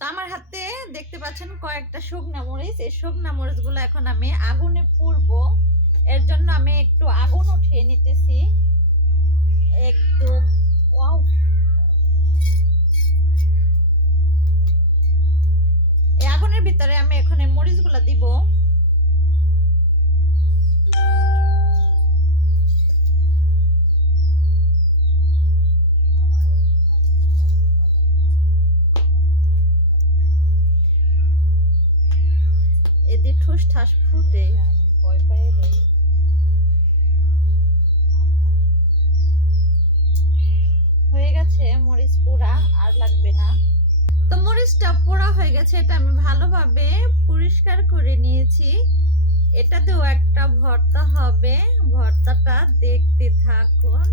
তো আমার হাতে দেখতে পাচ্ছেন কয়েকটা শুকনা মরিচ। এই শুকনা মরিচগুলো এখন আমি আগুনে পুড়বো। এর জন্য আমি একটু আগুন উঠিয়ে নিতেছি একদম। ওয়াও, এই আগুনের ভিতরে আমি এখন এই মরিচগুলো দিব। এদি ঠুস ঠাস ফুটে, আমি ভয় পেয়ে যাই। হয়ে গেছে মরিচ পোড়া, আর লাগবে না। তো মরিচটা পোড়া হয়ে গেছে, এটা আমি ভালোভাবে পরিষ্কার করে নিয়েছি। এটাতেও একটা ভর্তা হবে, ভর্তাটা দেখতে থাকুন।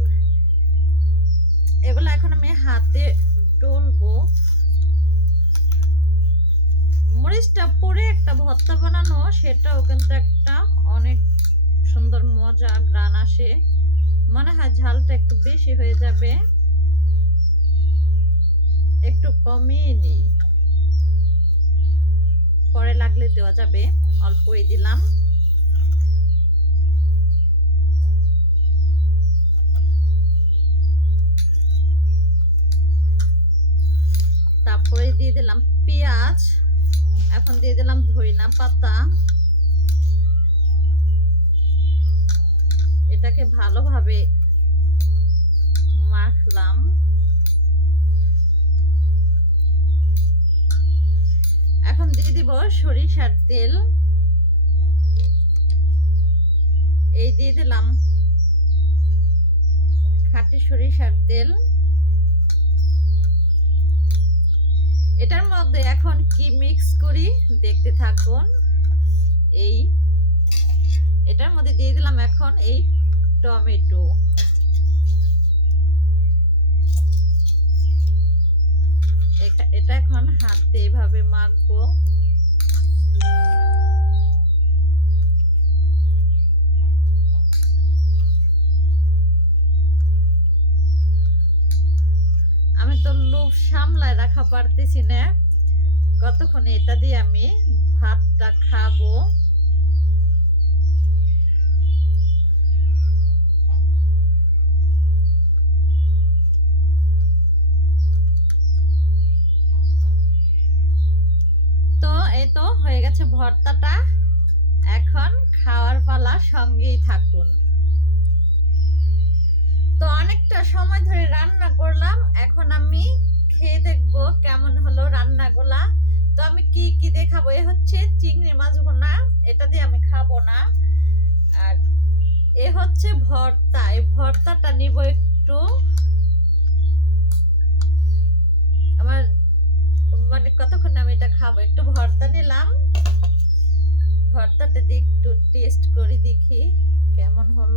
এগুলো এখন আমি হাতে ডলবো। মরিচটা পরে একটা ভর্তা বানানো, সেটাও কিন্তু একটা অনেক সুন্দর মজা গ্রান আসে। মনে হয় ঝালটা একটু বেশি হয়ে যাবে, একটু কমিয়ে নিই, পরে লাগলে দেওয়া যাবে। অল্পই দিলাম। তারপরে দিয়ে দিলাম পেঁয়াজ, এখন দিয়ে দিলাম ধনিয়া পাতা। এটাকে ভালোভাবে মাখলাম। এখন দিয়ে দিব সরিষার তেল। এই দিয়ে দিলাম খাঁটি সরিষার তেল। এটার মধ্যে এখন কি মিক্স করি দেখতে থাকুন। এটার মধ্যে দিয়ে দিলাম এখন এই টমেটো। এটা এখন হাত দিয়ে এভাবে মাখবো। আমি তো লোভ সামলায় রাখা পারতেছি না, কতক্ষণে এটা দিয়ে আমি ভাতটা খাবো। তো এই তো হয়ে গেছে ভর্তাটা, এখন খাওয়ার পালা, সঙ্গেই থাকুন। তো অনেকটা সময় ধরে রান্না করলাম, এখন আমি খেয়ে দেখবো কেমন হলো রান্নাগুলা। তো আমি কি কি দেখাবো, এ হচ্ছে চিংড়ি মাছ ভুনা, এটা দিয়ে আমি খাবো না। আর এ হচ্ছে ভর্তা, এই ভর্তাটা নিব একটু। আমার মানে কতক্ষণ আমি এটা খাবো, একটু ভর্তা নিলাম। ভর্তাটা দিয়ে একটু টেস্ট করে দেখি কেমন হলো।